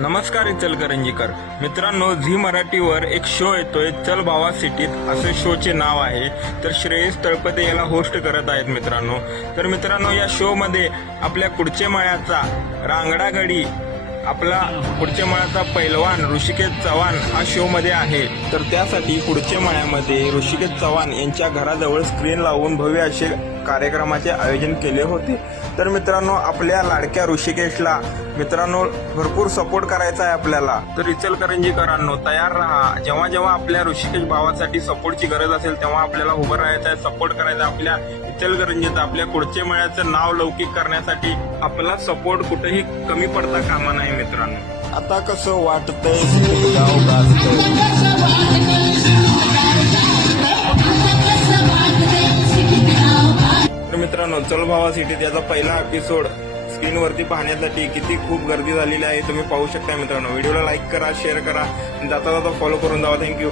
नमस्कार इचलकरंजीकर मित्रांनो, झी मराठीवर एक शो येतोय चल भावा सिटीत असे शोचे नाव आहे. तर श्रेयस तळपदे याला होस्ट करत आहेत मित्रांनो. तर मित्रांनो, या शो मध्ये आपल्या कुडचे मळ्याचा रांगडा गडी आपला कुडचे मळ्याचा पैलवान ऋषिकेश चव्हाण हा शो मध्ये आहे. तर त्यासाठी कुडचे मळ्यामध्ये ऋषिकेश चव्हाण यांच्या घराजवळ स्क्रीन लावून भव्य असे कार्यक्रमाचे आयोजन केले होते. तर मित्रांनो, आपल्या लाडक्या ऋषिकेशला मित्रांनो भरपूर सपोर्ट करायचा आहे आपल्याला. तर इचलकरंजीकरांनो तयार राहा. जेव्हा जेव्हा आपल्या ऋषिकेश भावासाठी सपोर्टची गरज असेल तेव्हा आपल्याला उभं राहायचं आहे, सपोर्ट करायचा. आपल्या इचलकरंजीत आपल्या कुडचे मळ्याचं नाव लौकिक करण्यासाठी आपला सपोर्ट कुठेही कमी पडता कामा नाही मित्रांनो. आता कसं वाटतंय गाव गाजतंय. तर मित्रांनो, चल भावा सिटीत याचा पहिला एपिसोड स्क्रीनवरती पाहण्यासाठी किती खूप गर्दी झालेली आहे तुम्ही पाहू शकता मित्रांनो. व्हिडिओला लाईक करा, शेअर करा, जाता जाता फॉलो करून जावा. थँक्यू.